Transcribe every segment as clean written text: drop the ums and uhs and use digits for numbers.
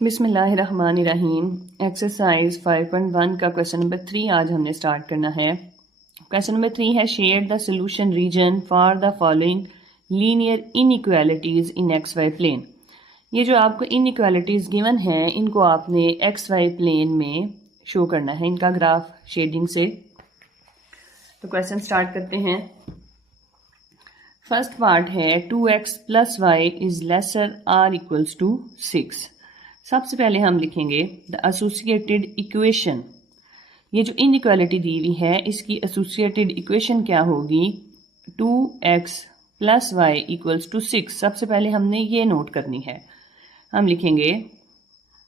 बिस्मिल्लाहिर्रहमानिर्रहीम। एक्सरसाइज 5.1 का question number 3 आज हमने स्टार्ट करना है। क्वेश्चन नंबर 3 है share the solution region for the following linear inequalities in x y plane. ये जो आपको इनइक्वालिटीज गिवन है इनको आपने एक्स वाई प्लेन में शो करना है, इनका ग्राफ शेडिंग से। तो क्वेश्चन स्टार्ट करते हैं। फर्स्ट पार्ट है 2x plus y is lesser or equals to 6। सबसे पहले हम लिखेंगे द एसोसिएटेड इक्वेशन। ये जो इनइक्वालिटी दी हुई है इसकी एसोसिएटेड इक्वेशन क्या होगी? 2x plus Y equals to 6। सबसे पहले हमने ये नोट करनी है। हम लिखेंगे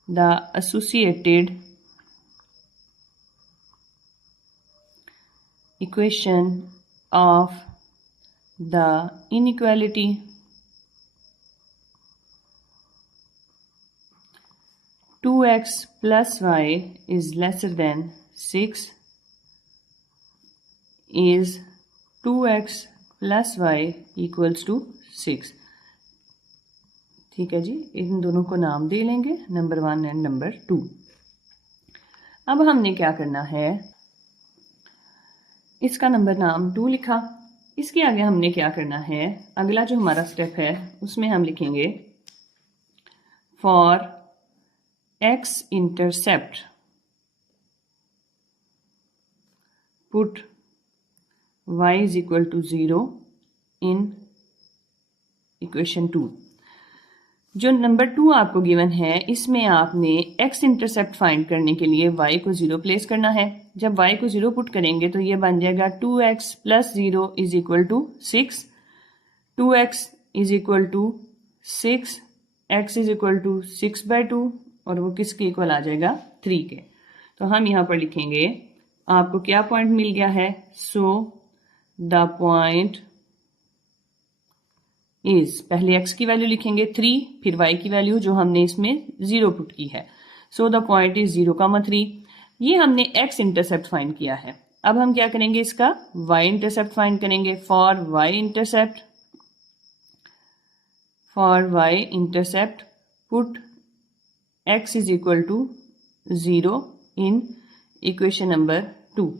the associated equation of the inequality 2x plus y is lesser than 6 is 2x plus y equals to 6। ठीक है जी, इन दोनों को नाम दे लेंगे नंबर 1 एंड नंबर 2। अब हमने क्या करना है, इसका नंबर नाम 2 लिखा। इसके आगे हमने क्या करना है, अगला जो हमारा स्टेप है उसमें हम लिखेंगे for x intercept put y is equal to 0 in equation 2। जो नंबर 2 आपको गिवन है इसमें आपने x इंटरसेप्ट फाइंड करने के लिए y को 0 प्लेस करना है। जब y को 0 पुट करेंगे तो ये बन जाएगा 2x plus 0 is equal to 6। 2x is equal to 6, x is equal to 6/2 और वो किसके इक्वल आ जाएगा? 3 के। तो हम यहाँ पर लिखेंगे आपको क्या पॉइंट मिल गया है। सो द पॉइंट इज, पहले x की वैल्यू लिखेंगे 3, फिर y की वैल्यू जो हमने इसमें 0 पुट की है। सो द पॉइंट इज 0,3। ये हमने x इंटरसेप्ट फाइंड किया है। अब हम क्या करेंगे, इसका y इंटरसेप्ट फाइंड करेंगे। For y intercept put x is equal to 0 in equation number 2।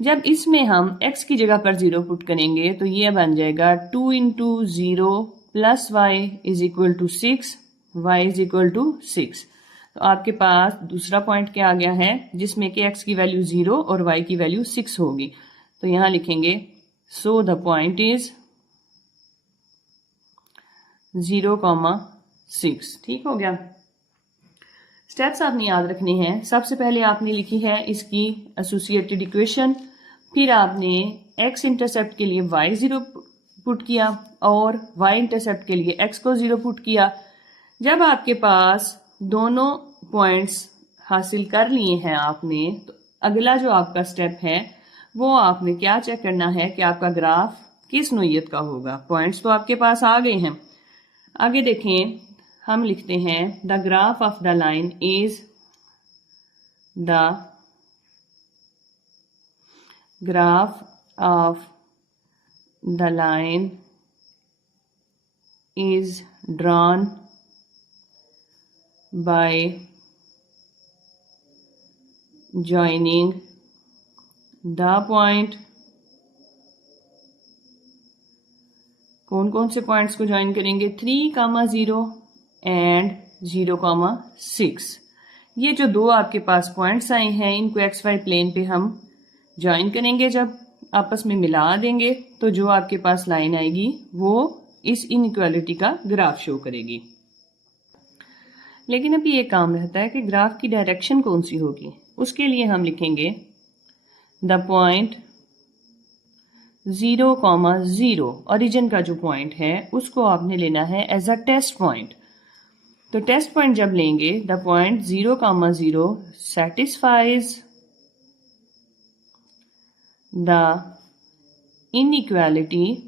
जब इसमें हम x की जगह पर 0 पुट करेंगे तो ये बन जाएगा 2 into 0 plus y is equal to 6, y is equal to 6। तो आपके पास दूसरा पॉइंट क्या आ गया है जिसमें कि x की वैल्यू 0 और y की वैल्यू 6 होगी। तो यहां लिखेंगे सो द पॉइंट इज 0,6। ठीक हो गया। स्टेप्स आपने याद रखने हैं। सबसे पहले आपने लिखी है इसकी एसोसिएटेड इक्वेशन, फिर आपने x इंटरसेप्ट के लिए y 0 पुट किया और y इंटरसेप्ट के लिए x को 0 पुट किया। जब आपके पास दोनों पॉइंट्स हासिल कर लिए हैं आपने, तो अगला जो आपका स्टेप है वो आपने क्या चेक करना है कि आपका ग्राफ किस नोयत का होगा। पॉइंट्स तो आपके पास आ गए हैं। आगे देखें, हम लिखते हैं the graph of the line is the graph of the line is drawn bye joining the point. कौन कौन से पॉइंट्स को ज्वाइन करेंगे? 3,0 एंड 0,6। ये जो दो आपके पास पॉइंट्स आए हैं इनको एक्स वाई प्लेन पे हम ज्वाइन करेंगे। जब आपस में मिला देंगे तो जो आपके पास लाइन आएगी वो इस इनइक्वालिटी का ग्राफ शो करेगी। लेकिन अभी ये काम रहता है कि ग्राफ की डायरेक्शन कौन सी होगी। उसके लिए हम लिखेंगे द पॉइंट 0,0 ओरिजिन का जो पॉइंट है उसको आपने लेना है एज अ टेस्ट पॉइंट। तो टेस्ट पॉइंट जब लेंगे the point 0,0 satisfies the inequality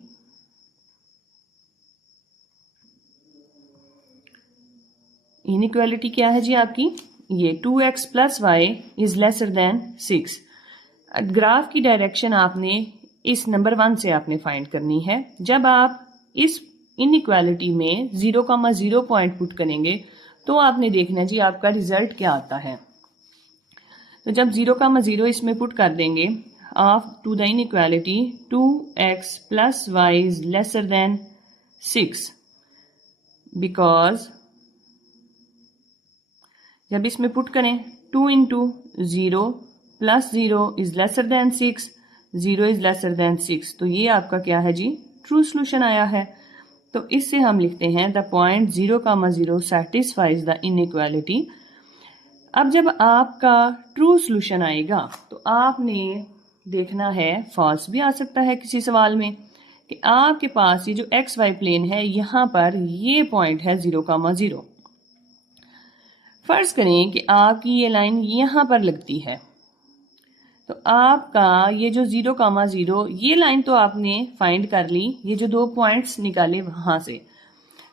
क्या है जी आपकी? ये 2x plus y is lesser than 6। Graph की डायरेक्शन आपने इस नंबर 1 से आपने फाइंड करनी है। जब आप इस इनइक्वालिटी में 0,0 पॉइंट पुट करेंगे तो आपने देखना जी आपका रिजल्ट क्या आता है। तो जब 0,0 इसमें पुट कर देंगे of to the inequality 2x + y is lesser than 6, because जब इसमें पुट करें 2 × 0 + 0 is lesser than 6, 0 is lesser than 6, तो ये आपका क्या है जी, ट्रू सोल्यूशन आया है। तो इससे हम लिखते हैं the point 0,0 satisfies the inequality. अब जब आपका ट्रू सोल्यूशन आएगा तो आपने देखना है, फॉल्स भी आ सकता है किसी सवाल में, कि आपके पास ये जो एक्स वाई प्लेन है यहाँ पर ये पॉइंट है 0,0। फर्ज करें कि आपकी ये लाइन यहाँ पर लगती है, तो आपका ये जो 0,0 ये लाइन तो आपने फाइंड कर ली, ये जो 2 पॉइंट्स निकाले वहां से।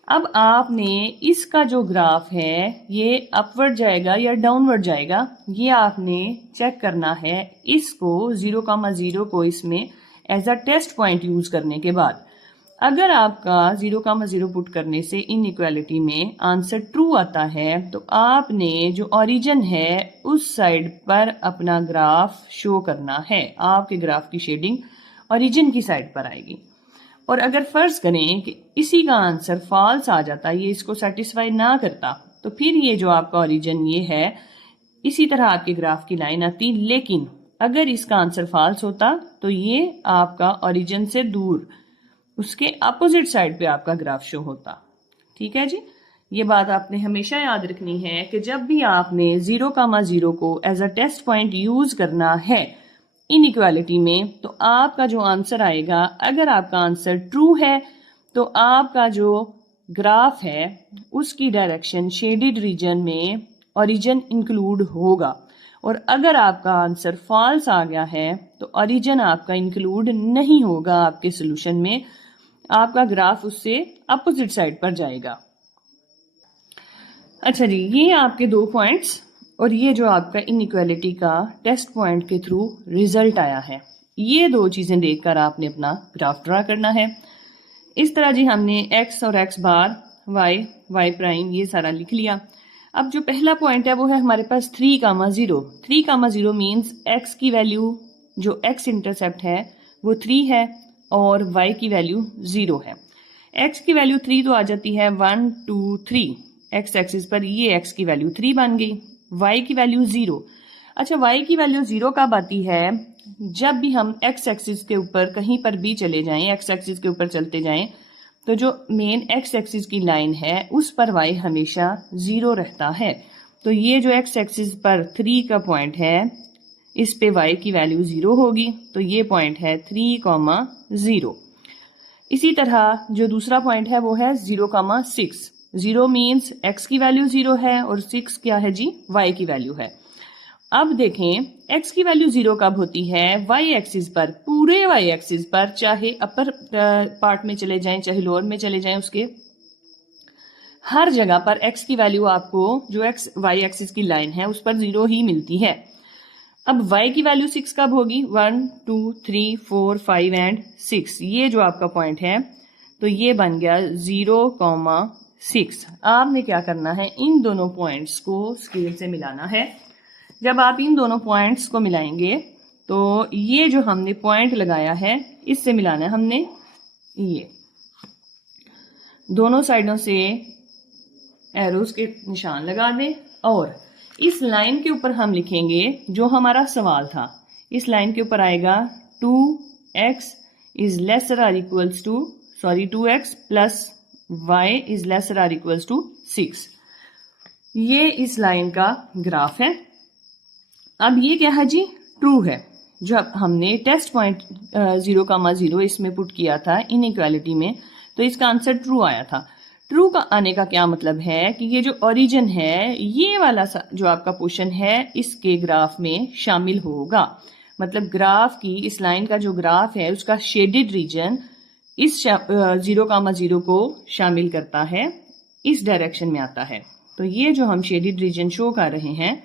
अब आपने इसका जो ग्राफ है ये अपवर्ड जाएगा या डाउनवर्ड जाएगा, ये आपने चेक करना है। इसको 0,0 को इसमें as a test point use करने के बाद अगर आपका 0,0 पुट करने से इनइक्वालिटी में आंसर ट्रू आता है तो आपने जो ओरिजिन है उस साइड पर अपना ग्राफ शो करना है। आपके ग्राफ की शेडिंग ओरिजिन की साइड पर आएगी। और अगर फर्ज करें कि इसी का आंसर फॉल्स आ जाता, ये इसको सेटिस्फाई ना करता, तो फिर ये जो आपका ओरिजिन ये है इसी तरह आपके ग्राफ की लाइन आती। लेकिन अगर इसका आंसर फॉल्स होता तो ये आपका ओरिजिन से दूर उसके अपोजिट साइड पे आपका ग्राफ शो होता। ठीक है जी, ये बात आपने हमेशा याद रखनी है कि जब भी आपने 0,0 को as a test point use करना है इनइक्वालिटी में, तो आपका जो आंसर आएगा, अगर आपका आंसर ट्रू है तो आपका जो ग्राफ है उसकी डायरेक्शन शेडेड रीजन में ओरिजिन इंक्लूड होगा। और अगर आपका आंसर फॉल्स आ गया है तो ओरिजिन आपका इंक्लूड नहीं होगा आपके सोल्यूशन में, आपका ग्राफ उससे अपोजिट साइड पर जाएगा। अच्छा जी, ये आपके 2 पॉइंट्स और ये जो आपका इनइक्वालिटी का टेस्ट पॉइंट के थ्रू रिजल्ट आया है, ये 2 चीजें देखकर आपने अपना ग्राफ ड्रा करना है। इस तरह जी हमने x और x बार, y, y प्राइम ये सारा लिख लिया। अब जो पहला पॉइंट है वो है हमारे पास 3,0। 3,0 मीन्स x की वैल्यू जो x इंटरसेप्ट है वो 3 है और y की वैल्यू 0 है। x की वैल्यू 3 तो आ जाती है 1 2 3, x एक्सिस पर ये x की वैल्यू 3 बन गई, y की वैल्यू 0। अच्छा, y की वैल्यू 0 कब आती है? जब भी हम x एक्सिस के ऊपर कहीं पर भी चले जाएं, x एक्सिस के ऊपर चलते जाएं, तो जो मेन x एक्सिस की लाइन है उस पर y हमेशा 0 रहता है। तो ये जो x एक्सिस पर 3 का पॉइंट है इस पे y की वैल्यू 0 होगी, तो ये पॉइंट है 3,0। इसी तरह जो दूसरा पॉइंट है वो है 0,6। 0 मीन्स x की वैल्यू 0 है और 6 क्या है जी, y की वैल्यू है। अब देखें x की वैल्यू 0 कब होती है? y एक्सिस पर, पूरे y एक्सिस पर, चाहे अपर पार्ट में चले जाएं चाहे लोअर में चले जाएं, उसके हर जगह पर x की वैल्यू आपको जो x y एक्सिस की लाइन है उस पर 0 ही मिलती है। अब y की वैल्यू 6 कब होगी? 1 2 3 4 5 एंड 6, ये जो आपका पॉइंट है तो ये बन गया 0,6। आपने क्या करना है, इन दोनों पॉइंट्स को स्केल से मिलाना है। जब आप इन दोनों पॉइंट्स को मिलाएंगे तो ये जो हमने पॉइंट लगाया है इससे मिलाना है हमने, ये दोनों साइडों से एरोज के निशान लगा दें और इस लाइन के ऊपर हम लिखेंगे जो हमारा सवाल था। इस लाइन के ऊपर आएगा 2x is lesser or equals to 2x plus y is lesser or equals to 6। ये इस लाइन का ग्राफ है। अब ये क्या है जी, ट्रू है। जब हमने टेस्ट पॉइंट 0,0 इसमें पुट किया था इनइक्वालिटी में, तो इसका आंसर ट्रू आया था। ट्रू का आने का क्या मतलब है कि ये जो ओरिजिन है ये वाला जो आपका पोर्शन है इसके ग्राफ में शामिल होगा। मतलब ग्राफ की इस लाइन का जो ग्राफ है उसका शेडेड रीजन इस 0,0 को शामिल करता है, इस डायरेक्शन में आता है। तो ये जो हम शेडेड रीजन शो कर रहे हैं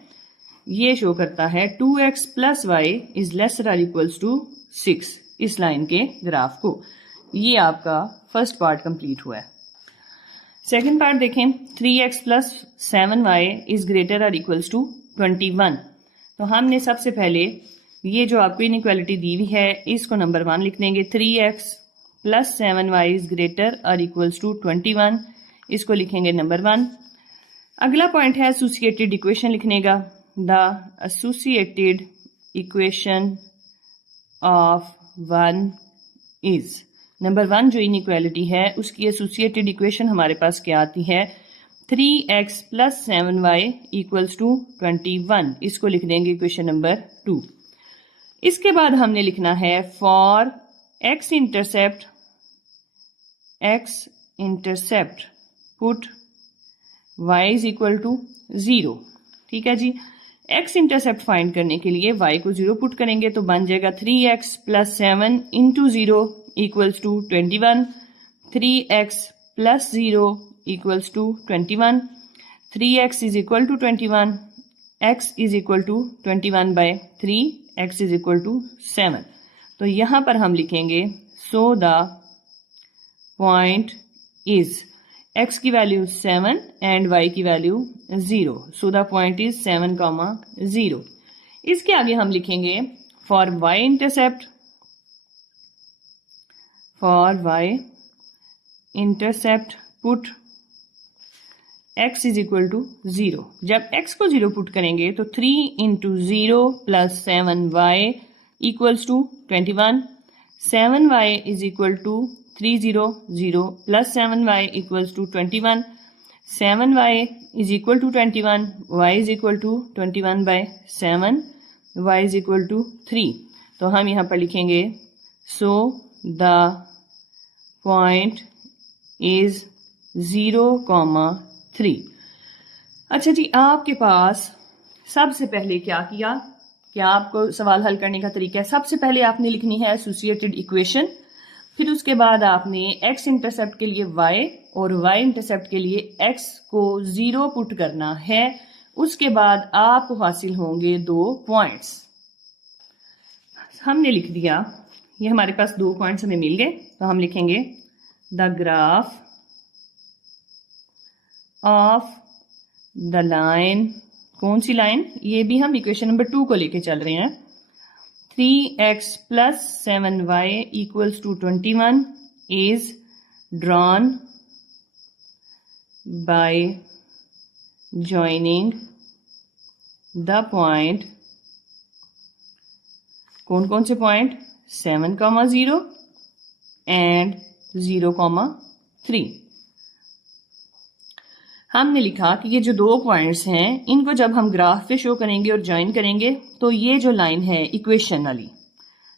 ये शो करता है 2x plus y is lesser or equals to 6, इस लाइन के ग्राफ को। ये आपका फर्स्ट पार्ट कंप्लीट हुआ है। सेकेंड पार्ट देखें, 3x plus 7y is greater और इक्वल्स टू 21। तो हमने सबसे पहले ये जो आपको इनइक्वालिटी दी हुई है इसको नंबर 1 लिख देंगे। 3x plus 7y is greater और इक्वल्स टू 21, इसको लिखेंगे नंबर 1। अगला पॉइंट है एसोसिएटेड इक्वेशन लिखने का। The associated equation of 1 is, number 1 जो इनइक्वालिटी है उसकी एसोसिएटेड इक्वेशन हमारे पास क्या आती है, 3x plus 7y equals to 21, इसको लिख देंगे इक्वेशन नंबर 2। इसके बाद हमने लिखना है for x intercept put y is equal to 0। ठीक है जी, x इंटरसेप्ट फाइंड करने के लिए y को 0 पुट करेंगे तो बन जाएगा 3x plus 7 into 0 equals to 21। 3x plus 0 equals to 21। 3x is equal to 21, x is equal to 21 by 3, x is equal to 7। तो यहां पर हम लिखेंगे so the point is, x की वैल्यू 7 एंड y की value 0, so the point is 7, 0। इसके आगे हम लिखेंगे for y intercept, for y intercept put x is equal to 0। जब x को 0 पुट करेंगे तो 3 into 0 plus 7y equals to 21। 7y is equal to 300 plus 7y equals to 21। 7y is equal to 21, y is equal to 21 by 7, y is equal to 3। तो हम यहाँ पर लिखेंगे so the point is 0,3। अच्छा जी, आपके पास सबसे पहले क्या किया, क्या आपको सवाल हल करने का तरीका है, सबसे पहले आपने लिखनी है एसोसिएटेड इक्वेशन, फिर उसके बाद आपने x इंटरसेप्ट के लिए y और y इंटरसेप्ट के लिए x को 0 पुट करना है। उसके बाद आपको हासिल होंगे 2 पॉइंट्स। हमने लिख दिया, ये हमारे पास 2 पॉइंट्स हमें मिल गए, तो हम लिखेंगे the graph of the line, कौन सी लाइन, ये भी हम इक्वेशन नंबर 2 को लेके चल रहे हैं। 3x plus 7y equals to 21 is drawn by joining the point, कौन कौन से पॉइंट, 7,0 एंड 0,3। हमने लिखा कि ये जो 2 पॉइंट्स हैं इनको जब हम ग्राफ पे शो करेंगे और ज्वाइन करेंगे तो ये जो लाइन है इक्वेशन वाली,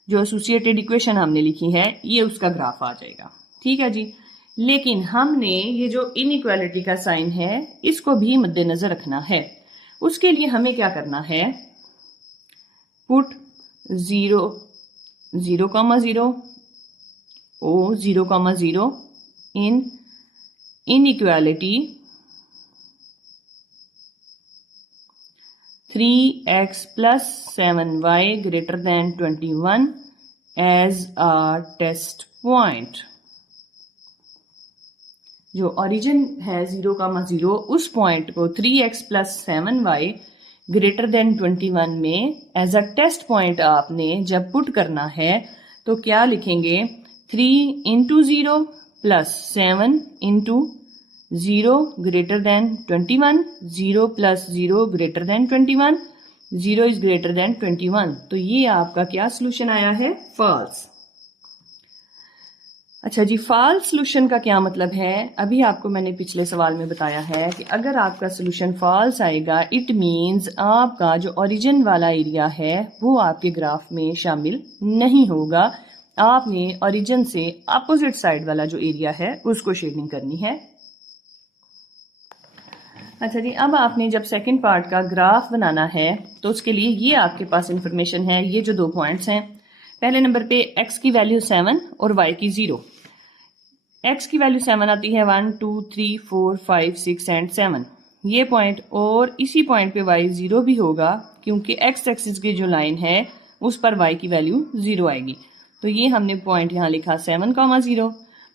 जो एसोसिएटेड इक्वेशन हमने लिखी है, ये उसका ग्राफ आ जाएगा। ठीक है जी, लेकिन हमने ये जो इनइक्वालिटी का साइन है इसको भी मद्देनजर रखना है। उसके लिए हमें क्या करना है, put 0,0 O 0,0 in inequality 3x plus 7y greater than 21 as a test point। जो ओरिजिन है 0,0 उस पॉइंट को 3x plus 7y greater than 21 में एज अ टेस्ट पॉइंट आपने जब पुट करना है तो क्या लिखेंगे, 3 into 0 plus 7 into 0 greater than 21, 0 plus 0 greater than 21, 0 is greater than 21। तो ये आपका क्या सोल्यूशन आया है, फॉल्स। अच्छा जी, फॉल्स सोल्यूशन का क्या मतलब है, अभी आपको मैंने पिछले सवाल में बताया है कि अगर आपका सोल्यूशन फॉल्स आएगा इट मींस आपका जो ओरिजिन वाला एरिया है वो आपके ग्राफ में शामिल नहीं होगा। आपने ओरिजिन से अपोजिट साइड वाला जो एरिया है उसको शेडिंग करनी है। अच्छा जी, अब आपने जब सेकंड पार्ट का ग्राफ बनाना है तो उसके लिए ये आपके पास इंफॉर्मेशन है, ये जो 2 पॉइंट्स हैं, पहले नंबर पे x की वैल्यू 7 और y की 0। x की वैल्यू 7 आती है 1 2 3 4 5 6 एंड 7 ये पॉइंट, और इसी पॉइंट पे y 0 भी होगा क्योंकि x एक्सिस की जो लाइन है उस पर y की वैल्यू 0 आएगी। तो ये हमने पॉइंट यहाँ लिखा 7,0।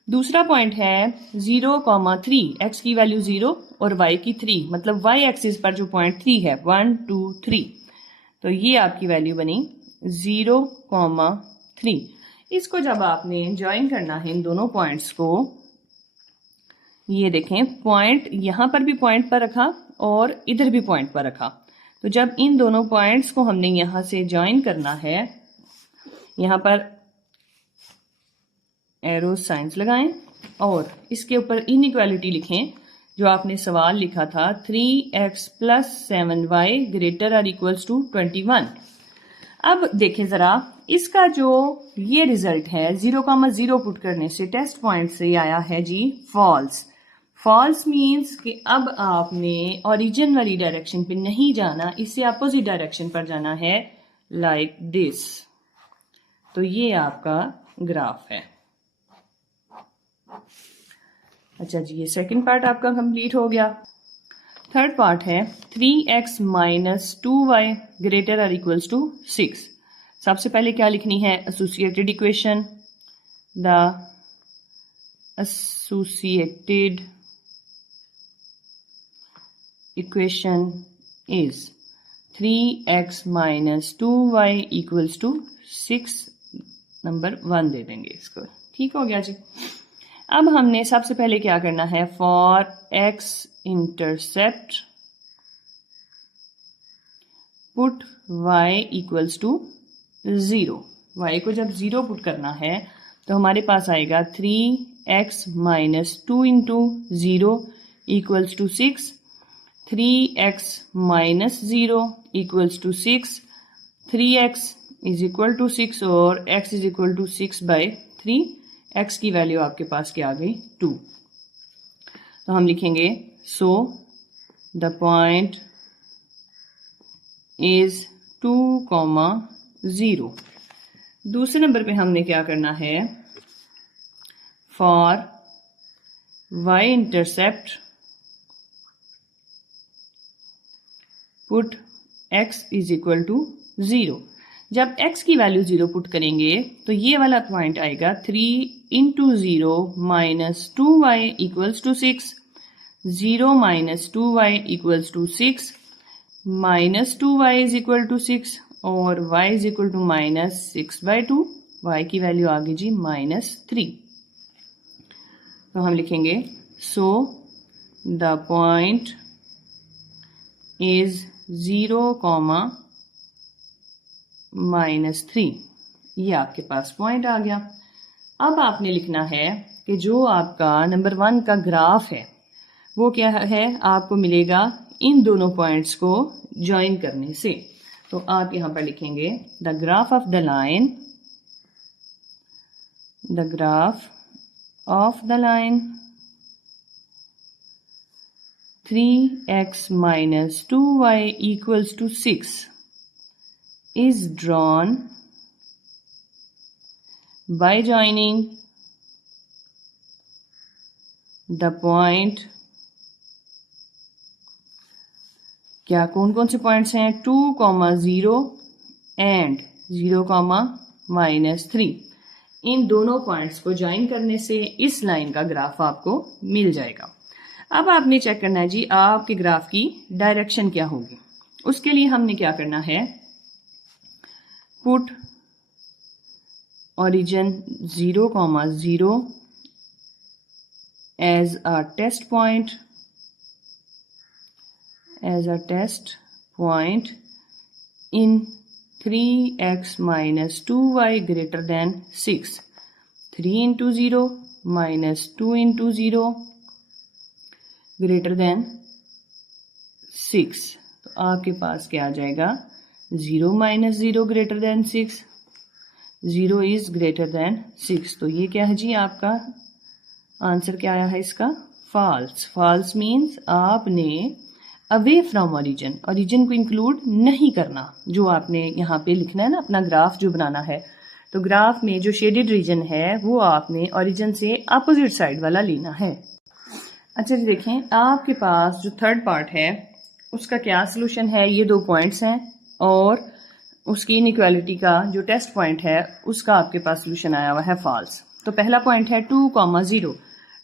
दूसरा पॉइंट है 0,3, x की वैल्यू 0 और y की 3, मतलब y एक्सिस पर जो पॉइंट 3 है 1 2 3, तो ये आपकी वैल्यू बनी 0,3। इसको जब आपने ज्वाइन करना है इन दोनों पॉइंट्स को, ये देखें पॉइंट यहां पर भी पॉइंट पर रखा और इधर भी पॉइंट पर रखा, तो जब इन दोनों पॉइंट्स को हमने यहां से ज्वाइन करना है, यहां पर एरो साइंस लगाएं और इसके ऊपर इनइक्वालिटी लिखें जो आपने सवाल लिखा था 3x + 7y ग्रेटर और इक्वल्स टू 21। अब देखें जरा इसका जो ये रिजल्ट है 0,0 पुट करने से टेस्ट पॉइंट से आया है जी फॉल्स। फॉल्स मीन्स कि अब आपने ओरिजिन वाली डायरेक्शन पे नहीं जाना, इससे अपोजिट डायरेक्शन पर जाना है, लाइक दिस। तो ये आपका ग्राफ है। अच्छा जी, ये सेकंड पार्ट आपका कंप्लीट हो गया। थर्ड पार्ट है 3x - 2y ग्रेटर और इक्वल्स टू 6। सबसे पहले क्या लिखनी है? Associated equation. The associated equation is 3x - 2y equals to 6। Number 1 दे देंगे इसको। ठीक हो गया जी। अब हमने सबसे पहले क्या करना है, for x intercept put y equals to 0। y को जब 0 पुट करना है तो हमारे पास आएगा 3x - 2 into 0 equals to 6, 3x - 0 equals to 6, 3x is equal to 6 और x is equal to 6/3। x की वैल्यू आपके पास क्या आ गई? 2। तो हम लिखेंगे सो द पॉइंट इज 2,0। दूसरे नंबर पे हमने क्या करना है, for y intercept put x is equal to 0। जब x की वैल्यू 0 पुट करेंगे तो ये वाला पॉइंट आएगा 3 × 0 - 2y equals to 6, 0 - 2y equals to 6, -2y is equal to 6 और y is equal to -6/2। y की वैल्यू आ गई जी -3। तो हम लिखेंगे सो द पॉइंट इज 0, -3। ये आपके पास पॉइंट आ गया। अब आपने लिखना है कि जो आपका नंबर 1 का ग्राफ है वो क्या है, आपको मिलेगा इन दोनों पॉइंट्स को ज्वाइन करने से। तो आप यहां पर लिखेंगे the graph of the line, the graph of the line 3x - 2y equals to 6 is drawn by joining the point, क्या कौन कौन से पॉइंट्स हैं, 2,0 एंड 0, -3। इन दोनों पॉइंट्स को ज्वाइन करने से इस लाइन का ग्राफ आपको मिल जाएगा। अब आपने चेक करना है जी आपके ग्राफ की डायरेक्शन क्या होगी। उसके लिए हमने क्या करना है, put origin 0,0 as a test point, in 3x - 2y greater than 6, 3 × 0 - 2 × 0 greater than 6। तो आपके पास क्या आ जाएगा, 0 - 0 greater than 6, 0 is greater than 6। तो ये क्या है जी, आपका आंसर क्या आया है इसका, फॉल्स। फॉल्स मीन्स आपने अवे फ्रॉम ओरिजिन, ओरिजिन को इंक्लूड नहीं करना। जो आपने यहाँ पे लिखना है ना, अपना ग्राफ जो बनाना है, तो ग्राफ में जो शेडेड रीजन है वो आपने ओरिजिन से अपोजिट साइड वाला लेना है। अच्छा जी, देखें आपके पास जो थर्ड पार्ट है उसका क्या सोल्यूशन है। ये 2 पॉइंट्स हैं और उसकी इनइक्वालिटी का जो टेस्ट पॉइंट है उसका आपके पास सोल्यूशन आया हुआ है फॉल्स। तो पहला पॉइंट है 2,0।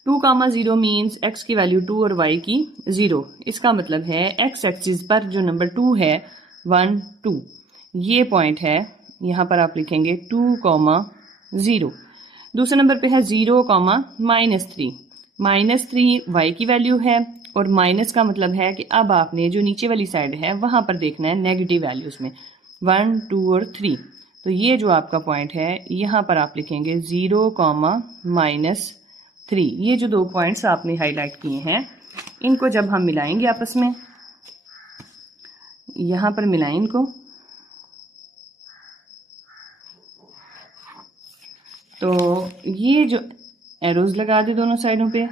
2,0 मीन्स x की वैल्यू 2 और y की 0। इसका मतलब है x एक्सिस पर जो नंबर 2 है 1 2, ये पॉइंट है, यहाँ पर आप लिखेंगे 2,0। दूसरे नंबर पे है 0, -3। -3 y की वैल्यू है और माइनस का मतलब है कि अब आपने जो नीचे वाली साइड है वहां पर देखना है नेगेटिव वैल्यूज में 1 2 और 3। तो ये जो आपका पॉइंट है यहाँ पर आप लिखेंगे 0, -3। ये जो दो पॉइंट्स आपने हाईलाइट किए हैं इनको जब हम मिलाएंगे आपस में, यहाँ पर मिलाएं इनको, तो ये जो एरोज लगा दे दोनों साइडों पे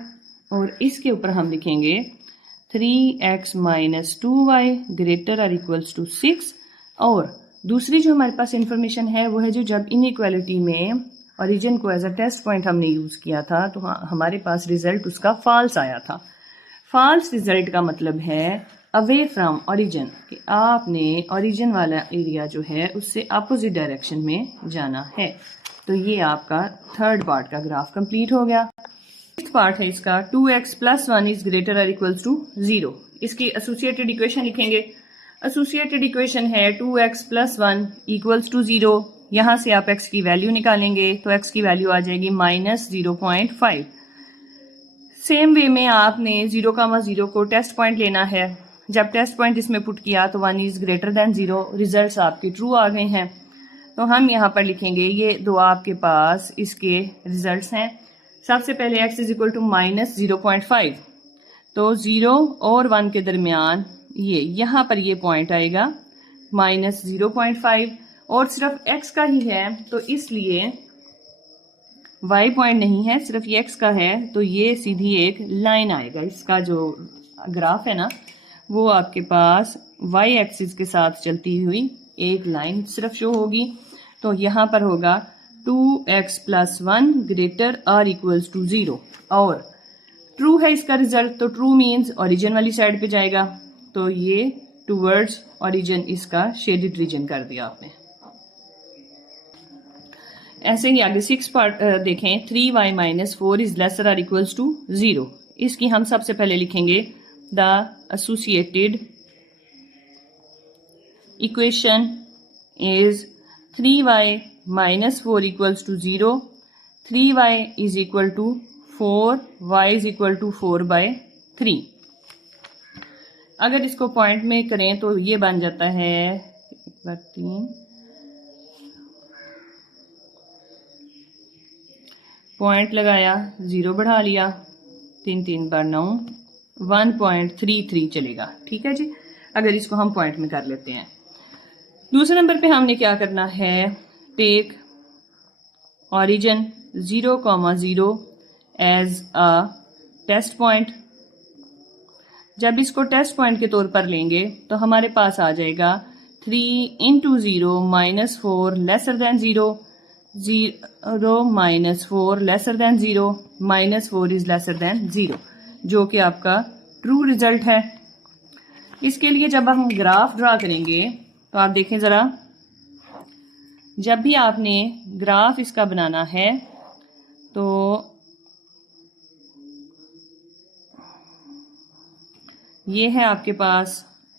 और इसके ऊपर हम लिखेंगे 3x - 2y ग्रेटर और इक्वल्स टू 6। और दूसरी जो हमारे पास इंफॉर्मेशन है वो है जो जब इनइक्वालिटी में ओरिजिन को एज अ टेस्ट पॉइंट हमने यूज किया था तो हमारे पास रिजल्ट उसका फॉल्स आया था। फॉल्स रिजल्ट का मतलब है अवे फ्रॉम ओरिजिन, कि आपने ओरिजिन वाला एरिया जो है उससे अपोजिट डायरेक्शन में जाना है। तो ये आपका थर्ड पार्ट का ग्राफ कंप्लीट हो गया। नेक्स्ट पार्ट है इसका 2x + 1 इज ग्रेटर और इक्वल्स टू 0। इसकी एसोसिएटेड इक्वेशन लिखेंगे। एसोसिएटेड इक्वेशन है 2x + 1 इक्वल्स टू 0। यहां से आप x की वैल्यू निकालेंगे तो x की वैल्यू आ जाएगी -0.5। सेम वे में आपने 0,0 को टेस्ट पॉइंट लेना है। जब टेस्ट पॉइंट इसमें पुट किया तो 1 इज ग्रेटर देन 0, रिजल्ट्स आपके ट्रू आ गए हैं। तो हम यहाँ पर लिखेंगे ये दो आपके पास इसके रिजल्ट्स हैं। सबसे पहले x इज इक्वल टू -0.5, तो 0 और 1 के दरमियान ये यहाँ पर ये पॉइंट आएगा -0.5 और सिर्फ x का ही है तो इसलिए y पॉइंट नहीं है, सिर्फ ये x का है तो ये सीधी एक लाइन आएगा। इसका जो ग्राफ है ना वो आपके पास y एक्सिस के साथ चलती हुई एक लाइन सिर्फ शो होगी। तो यहाँ पर होगा 2x + 1 ग्रेटर और इक्वल्स टू 0 और ट्रू है इसका रिजल्ट, तो ट्रू मीन्स ओरिजिन वाली साइड पे जाएगा। तो ये टूवर्ड्स ओरिजिन इसका शेडेड रीजन कर दिया आपने। ऐसे ही आगे 6 पार्ट देखें। 3y - 4 इज लेसर और इक्वल्स टू 0। इसकी हम सबसे पहले लिखेंगे the associated equation is 3y - 4 equals to 0। 3y is equal to 4, y is equal to 4/3। अगर इसको पॉइंट में करें तो ये बन जाता है 3 पॉइंट लगाया, 0 बढ़ा लिया, 3 3 बार 9, 1.33 चलेगा। ठीक है जी, अगर इसको हम पॉइंट में कर लेते हैं। दूसरे नंबर पे हमने क्या करना है, take origin 0,0 as a test point. जब इसको टेस्ट पॉइंट के तौर पर लेंगे तो हमारे पास आ जाएगा 3 × 0 - 4 lesser than 0, 0 - 4 lesser than 0, -4 is lesser then 0, जो कि आपका ट्रू रिजल्ट है। इसके लिए जब हम ग्राफ ड्रा करेंगे तो आप देखें जरा, जब भी आपने ग्राफ इसका बनाना है तो ये है आपके पास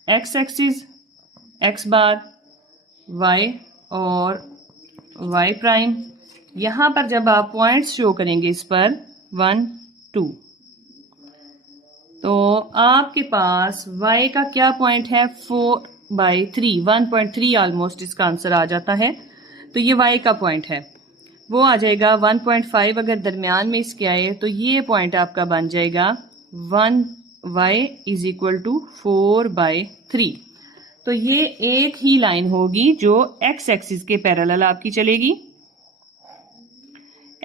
x एक्सिस, x बार, y और y प्राइम। यहां पर जब आप पॉइंट्स शो करेंगे इस पर 1 2, तो आपके पास y का क्या पॉइंट है 4/3, 1.3 ऑलमोस्ट इसका आंसर आ जाता है। तो ये y का पॉइंट है, वो आ जाएगा 1.5। अगर दरमियान में इसके आए तो ये पॉइंट आपका बन जाएगा 1y इज इक्वल टू 4/3। तो ये एक ही लाइन होगी जो x एक्सिस के पैरेलल आपकी चलेगी।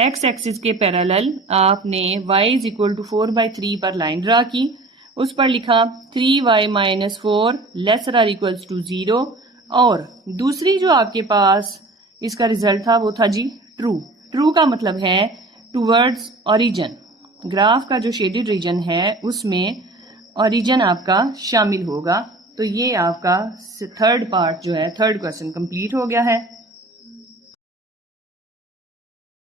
x एक्सिस के पैरेलल आपने y इज इक्वल टू 4/3 पर लाइन ड्रा की, उस पर लिखा 3y - 4 लेसर और इक्वल्स टू 0 और दूसरी जो आपके पास इसका रिजल्ट था वो था जी ट्रू। ट्रू का मतलब है टूवर्ड्स ओरिजिन। ग्राफ का जो शेडेड रीजन है उसमें ओरिजिन आपका शामिल होगा। तो ये आपका थर्ड पार्ट जो है, थर्ड क्वेश्चन कंप्लीट हो गया है।